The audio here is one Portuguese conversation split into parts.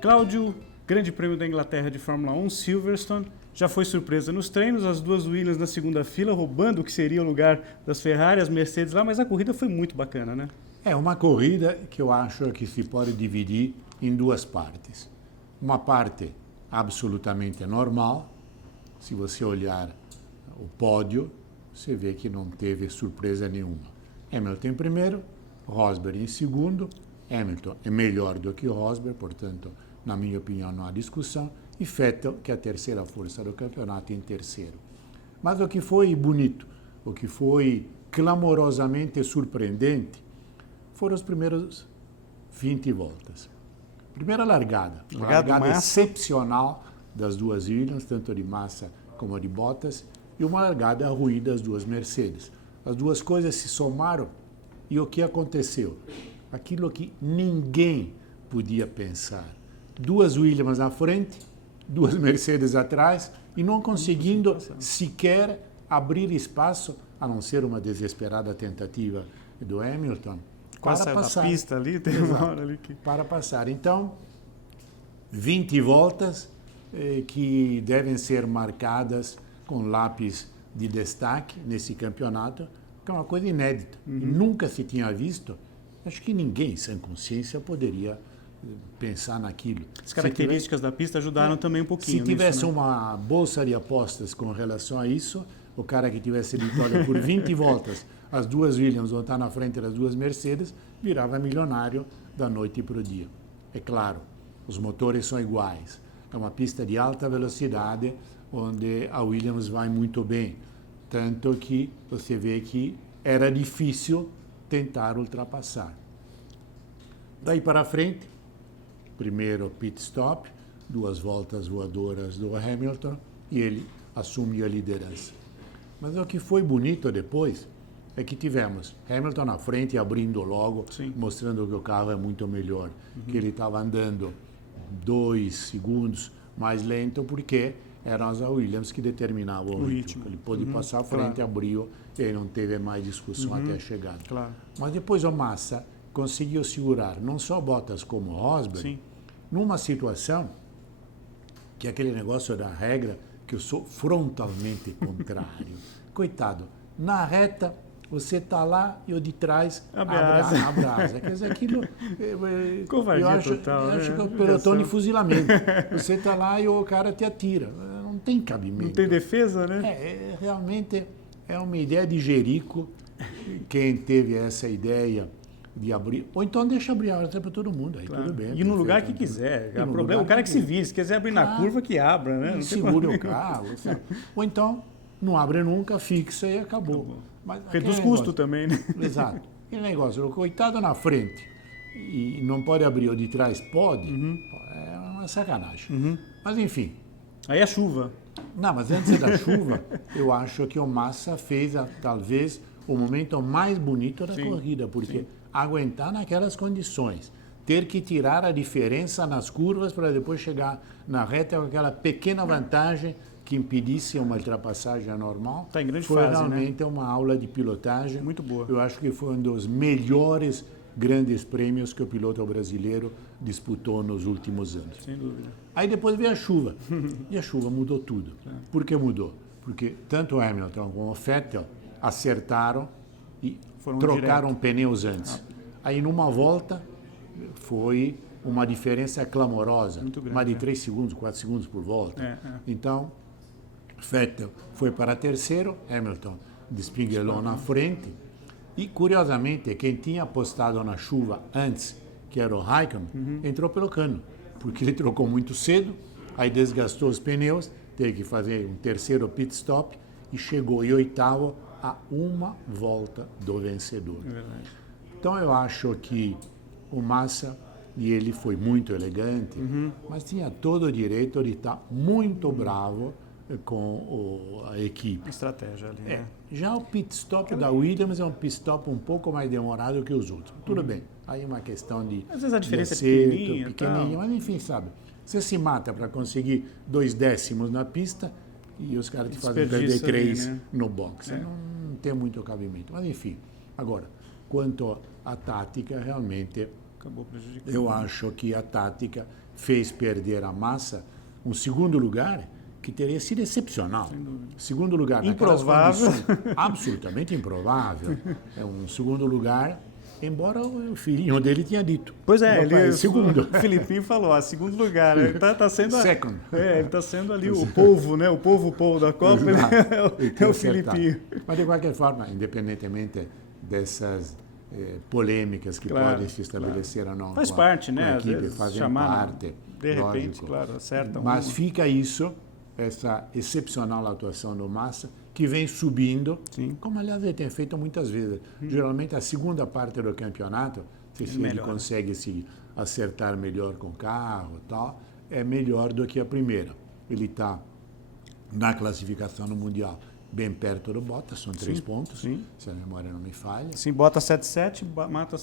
Cláudio, Grande Prêmio da Inglaterra de Fórmula 1, Silverstone, já foi surpresa nos treinos, as duas Williams na segunda fila, roubando o que seria o lugar das Ferrari, as Mercedes lá, mas a corrida foi muito bacana, né? É uma corrida que eu acho que se pode dividir em duas partes. Uma parte absolutamente normal, se você olhar o pódio, você vê que não teve surpresa nenhuma. Hamilton em primeiro, Rosberg em segundo. Hamilton é melhor do que Rosberg, portanto, na minha opinião, não há discussão. E Vettel, que é a terceira força do campeonato, em terceiro. Mas o que foi bonito, o que foi clamorosamente surpreendente, foram os primeiros 20 voltas. Primeira largada, uma largada excepcional das duas Williams, tanto de Massa como de Bottas, e uma largada ruim das duas Mercedes. As duas coisas se somaram e o que aconteceu? Aquilo que ninguém podia pensar. Duas Williams à frente, duas Mercedes atrás e não conseguindo sequer abrir espaço, a não ser uma desesperada tentativa do Hamilton, para passar. A pista ali, tem uma hora ali que... Para passar. Então, 20 voltas que devem ser marcadas com lápis de destaque nesse campeonato, que é uma coisa inédita. Nunca se tinha visto. Acho que ninguém, sem consciência, poderia pensar naquilo. As características da pista ajudaram também um pouquinho. Se tivesse nisso, né? uma bolsa de apostas com relação a isso, o cara que tivesse dito, olha, por 20 voltas, as duas Williams vão estar na frente das duas Mercedes, virava milionário da noite para o dia. É claro, os motores são iguais. É uma pista de alta velocidade, onde a Williams vai muito bem. Tanto que você vê que era difícil tentar ultrapassar. Daí para frente, primeiro pit stop, duas voltas voadoras do Hamilton e ele assume a liderança. Mas o que foi bonito depois é que tivemos Hamilton na frente abrindo logo, mostrando que o carro é muito melhor, que ele estava andando 2 segundos mais lento porque eram as Williams que determinavam o ritmo. Ele pôde passar à frente, abriu e aí não teve mais discussão até a chegada. Claro. Mas depois o Massa conseguiu segurar não só Bottas como Rosberg, numa situação que é aquele negócio da regra que eu sou frontalmente contrário. Coitado, na reta você está lá e o de trás abre a asa. Quer dizer, aquilo... Covardia eu acho, total, eu acho né? que é o pelotão de fuzilamento. Você está lá e o cara te atira. Não tem cabimento. Não tem defesa, né? Realmente é uma ideia de Jerico. Quem teve essa ideia de abrir... Ou então deixa abrir a asa para todo mundo. Aí tudo bem. E no lugar que quiser. O problema é o cara que se vire. Se quiser abrir na curva, que abra, né? Segura o carro. Ou então não abre nunca, fixa e acabou. Mas reduz custo também, né? Exato. Aquele negócio, o coitado na frente e não pode abrir, o de trás pode, é uma sacanagem. Mas enfim. Aí a chuva. Não, mas antes da chuva, eu acho que o Massa fez talvez o momento mais bonito da corrida, porque aguentar naquelas condições, ter que tirar a diferença nas curvas para depois chegar na reta com aquela pequena vantagem que impedisse uma ultrapassagem anormal, tá em grande foi fase, realmente uma aula de pilotagem. Muito boa. Eu acho que foi um dos melhores grandes prêmios que o piloto brasileiro disputou nos últimos anos. Sem dúvida. Aí depois veio a chuva, e a chuva mudou tudo. Por que mudou? Porque tanto o Hamilton como o Vettel acertaram e trocaram pneus antes. Aí numa volta foi uma diferença clamorosa, mais de 3 segundos, 4 segundos por volta. Então, Vettel foi para terceiro, Hamilton despinguelou na frente e, curiosamente, quem tinha apostado na chuva antes, que era o Raikkonen, entrou pelo cano, porque ele trocou muito cedo, aí desgastou os pneus, teve que fazer um terceiro pit stop e chegou em oitavo a uma volta do vencedor. Então eu acho que o Massa, e ele foi muito elegante, mas tinha todo o direito de estar muito bravo com a equipe. A estratégia ali, né? Já o pit stop da Williams é um pit stop um pouco mais demorado que os outros. Tudo bem, aí é uma questão de... Às vezes a diferença é pequenininha, mas enfim, sabe? Você se mata para conseguir 2 décimos na pista e os caras te fazem perder 3 no boxe. Não tem muito cabimento. Mas enfim, agora, quanto à tática, realmente... Acabou prejudicando. Eu acho que a tática fez perder a Massa um segundo lugar que teria sido excepcional. Segundo lugar, improvável. Absolutamente improvável. É um segundo lugar, embora o filhinho dele tinha dito. Pois é, ele segundo. O Filipinho falou, segundo lugar. Ele tá sendo Second. ele está sendo ali o povo, né? O povo da Copa, é o Filipinho. Mas de qualquer forma, independentemente dessas polêmicas que podem se estabelecer ou não. Faz parte, né? A equipe fazem parte. De repente, lógico. claro, acerta. Mas fica isso, essa excepcional atuação do Massa, que vem subindo, como aliás ele tem feito muitas vezes. Geralmente a segunda parte do campeonato, se ele consegue se acertar melhor com o carro e tal, é melhor do que a primeira. Ele está na classificação no Mundial bem perto do Bottas, são 3 pontos, se a memória não me falha. Sim, Bottas 7-7,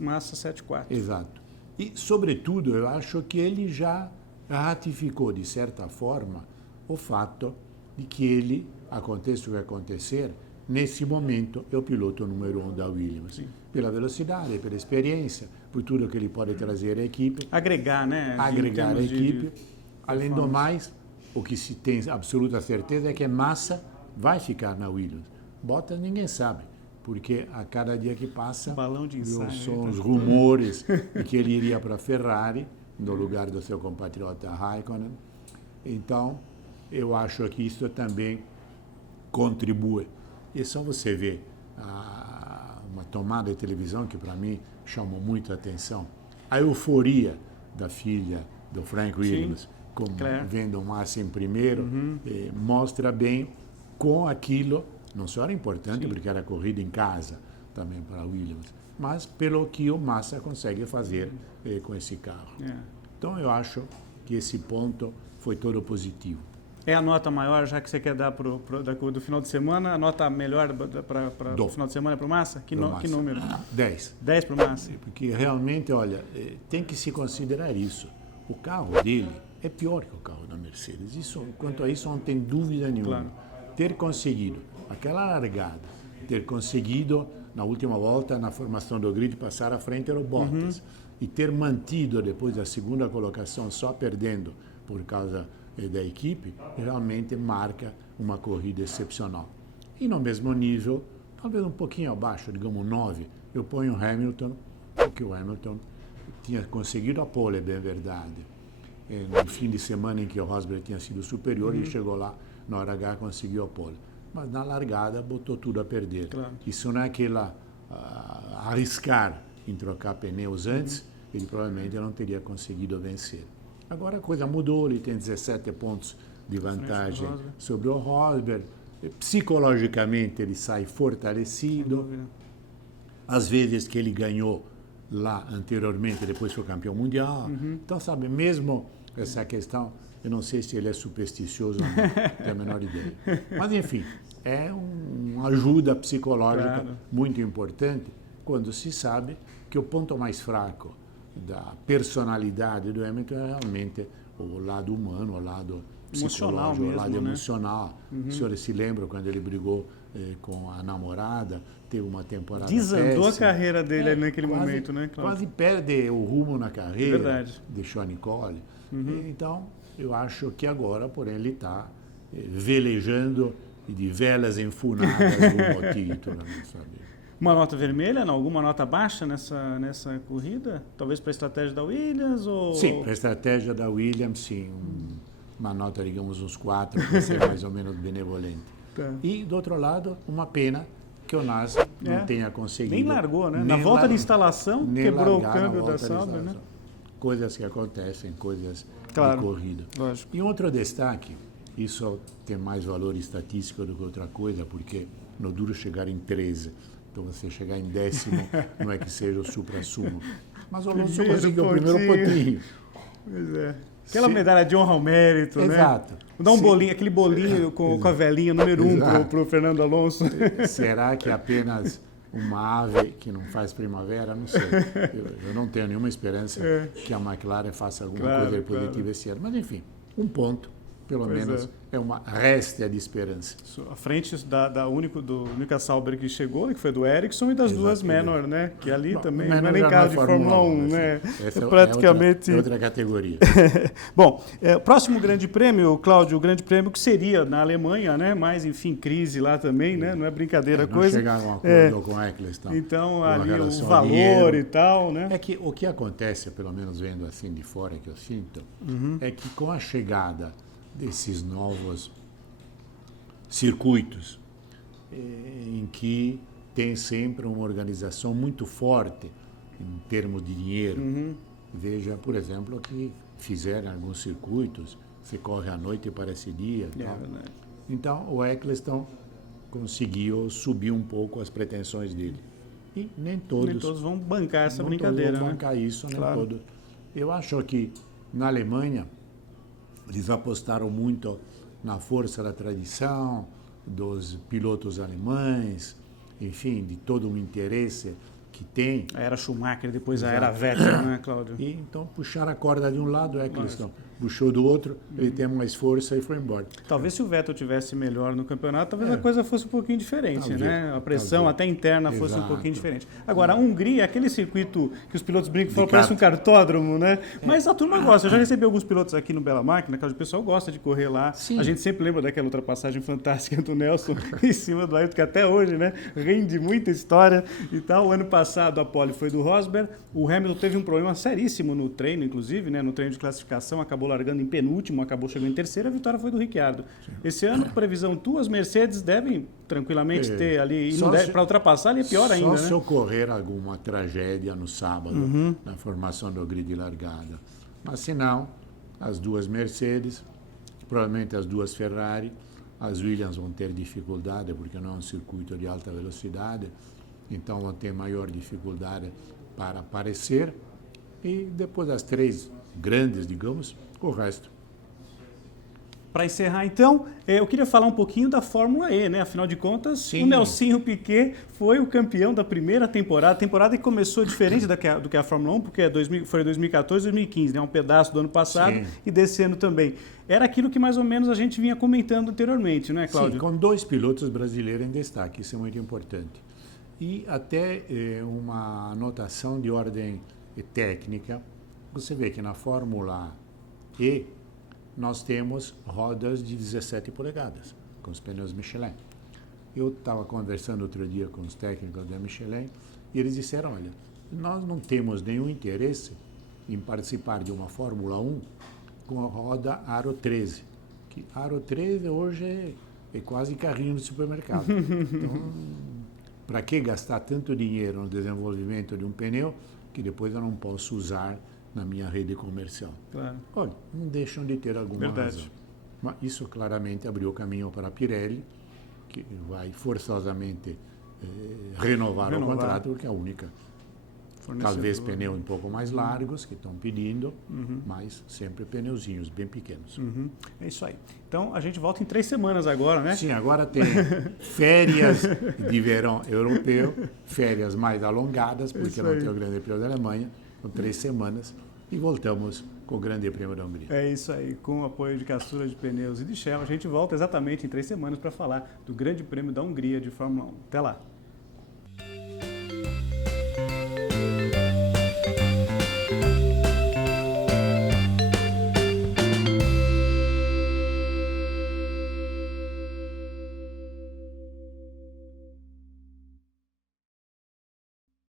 Massa 7-4. Exato. E, sobretudo, eu acho que ele já ratificou, de certa forma, o fato de que ele, aconteça o que acontecer, nesse momento é o piloto número 1 da Williams. Pela velocidade, pela experiência, por tudo que ele pode trazer à equipe. Agregar, né? Agregar a equipe. Além do mais, o que se tem absoluta certeza é que Massa vai ficar na Williams. Bottas ninguém sabe, porque a cada dia que passa, balão de ensaio, são os rumores de que ele iria para a Ferrari, no lugar do seu compatriota Raikkonen. Então, eu acho que isso também contribui. E é só você ver uma tomada de televisão que, para mim, chamou muito a atenção. A euforia da filha do Frank Williams, vendo o Massa em primeiro, mostra bem com aquilo, não só era importante, porque era corrida em casa também para a Williams, mas pelo que o Massa consegue fazer com esse carro. Então, eu acho que esse ponto foi todo positivo. É a nota maior, já que você quer dar do final de semana, a nota melhor para o final de semana para o Massa? Que número? 10. 10 para o Massa. Porque realmente, olha, tem que se considerar isso. O carro dele é pior que o carro da Mercedes. Quanto a isso, não tem dúvida nenhuma. Claro. Ter conseguido aquela largada, ter conseguido, na última volta, na formação do grid, passar à frente do Bottas, e ter mantido, depois da segunda colocação, só perdendo por causa da equipe, realmente marca uma corrida excepcional. E no mesmo nível, talvez um pouquinho abaixo, digamos 9, eu ponho o Hamilton, porque o Hamilton tinha conseguido a pole, é bem verdade. No fim de semana em que o Rosberg tinha sido superior, ele chegou lá, na hora H conseguiu a pole. Mas na largada botou tudo a perder. Claro. Isso não é aquela arriscar em trocar pneus antes, ele provavelmente não teria conseguido vencer. Agora a coisa mudou, ele tem 17 pontos de vantagem sobre o Rosberg. Psicologicamente ele sai fortalecido. Às vezes que ele ganhou lá anteriormente, depois foi campeão mundial. Então, sabe, mesmo essa questão, eu não sei se ele é supersticioso ou não, tenho a menor ideia. Mas, enfim, é uma ajuda psicológica muito importante quando se sabe que o ponto mais fraco da personalidade do Hamilton é realmente o lado humano, o lado psicológico, o lado emocional. Os senhores se lembram quando ele brigou com a namorada, teve uma temporada desandou péssima. A carreira dele naquele momento, né? Claro. Quase perde o rumo na carreira, Verdade. deixou a Nicole. Então, eu acho que agora, porém, ele está velejando de velas enfunadas rumo ao título, não sabe? Uma nota vermelha, não? Alguma nota baixa nessa corrida? Talvez para a estratégia da Williams? Ou... Sim, para a estratégia da Williams, sim. Uma nota, digamos, uns 4, para ser mais ou menos benevolente. E, do outro lado, uma pena que o Nasser não tenha conseguido. Nem largou, né? Na volta de instalação, quebrou o câmbio da Sauber, né? Coisas que acontecem, coisas claro, de corrida. Lógico. E outro destaque, isso tem mais valor estatístico do que outra coisa, porque no duro chegar em 13, então você chegar em 10º não é que seja o supra-sumo. Mas o Alonso conseguiu o primeiro pontinho. Pois é. Aquela medalha de honra ao mérito, Exato. né? Dá um bolinho, aquele bolinho com a velhinha número 1 para o Fernando Alonso. Será que apenas uma ave que não faz primavera? Não sei. Eu não tenho nenhuma esperança que a McLaren faça alguma coisa positiva esse ano. Mas, enfim, um ponto pelo menos é uma réstia de esperança. À frente do única Sauber que chegou, que foi do Ericsson, e das duas Manor, né? Que ali também não é nem carro de Fórmula 1, né? Essa é praticamente outra categoria. Bom, próximo grande prêmio, Cláudio, o grande prêmio que seria na Alemanha, né? Mas, enfim, crise lá também, né? Não é brincadeira a coisa. Não chegaram a um acordo com o Eccleston. Então, ali o valor e tal, né? É que o que acontece, pelo menos vendo assim de fora que eu sinto, é que com a chegada desses novos circuitos, em que tem sempre uma organização muito forte em termos de dinheiro. Veja, por exemplo, que fizeram alguns circuitos, você corre à noite e parece dia. Então, o Eccleston conseguiu subir um pouco as pretensões dele. E nem todos vão bancar essa brincadeira. Não vão bancar isso, nem todos. Eu acho que na Alemanha eles apostaram muito na força da tradição, dos pilotos alemães, enfim, de todo um interesse que tem. A era Schumacher, depois a era Vettel, né, Cláudio? E então puxaram a corda de um lado, o Eccleston puxou do outro, ele tem mais força e foi embora. Talvez se o Vettel tivesse melhor no campeonato, talvez a coisa fosse um pouquinho diferente, né? A pressão até interna fosse um pouquinho diferente. Agora, a Hungria é aquele circuito que os pilotos brincam, falam, parece um cartódromo, né? Mas a turma gosta. Eu já recebi alguns pilotos aqui no Bela Máquina, que o pessoal gosta de correr lá. Sim. A gente sempre lembra daquela ultrapassagem fantástica do Nelson em cima do Ayrton, que até hoje, né? Rende muita história e tal. O ano passado a pole foi do Rosberg. O Hamilton teve um problema seríssimo no treino, inclusive, né? No treino de classificação, acabou largando em penúltimo, acabou chegando em terceiro, a vitória foi do Ricciardo. Esse ano, previsão tua, as Mercedes devem tranquilamente ter ali, e para ultrapassar ali é pior ainda, né? Só se ocorrer alguma tragédia no sábado, na formação do grid de largada. Mas se não, as duas Mercedes, provavelmente as duas Ferrari, as Williams vão ter dificuldade, porque não é um circuito de alta velocidade, então vão ter maior dificuldade para aparecer. E depois das três grandes, digamos, o resto. Para encerrar, então, eu queria falar um pouquinho da Fórmula E, né? Afinal de contas, Sim. O Nelsinho Piquet foi o campeão da primeira temporada que começou diferente do que a Fórmula 1, porque foi 2014 e 2015, né? Um pedaço do ano passado e desse ano também. Era aquilo que mais ou menos a gente vinha comentando anteriormente, né, Cláudio? Sim, com dois pilotos brasileiros em destaque, isso é muito importante. E até uma anotação de ordem técnica. Você vê que na Fórmula E nós temos rodas de 17 polegadas, com os pneus Michelin. Eu estava conversando outro dia com os técnicos da Michelin e eles disseram, olha, nós não temos nenhum interesse em participar de uma Fórmula 1 com a roda Aro 13. Que Aro 13 hoje é quase carrinho no supermercado. Então, para que gastar tanto dinheiro no desenvolvimento de um pneu que depois eu não posso usar na minha rede comercial? Claro. Olha, não deixam de ter alguma razão. Mas isso claramente abriu caminho para a Pirelli, que vai forçosamente renovar o contrato, porque é a única. Talvez pneus um pouco mais largos, que estão pedindo, mas sempre pneuzinhos bem pequenos. É isso aí. Então, a gente volta em 3 semanas agora, né? Sim, agora tem férias de verão europeu, férias mais alongadas, porque não tem o Grande Prêmio da Alemanha, com 3 semanas, e voltamos com o Grande Prêmio da Hungria. É isso aí, com o apoio de Caçula de Pneus e de Shell, a gente volta exatamente em 3 semanas para falar do Grande Prêmio da Hungria de Fórmula 1. Até lá!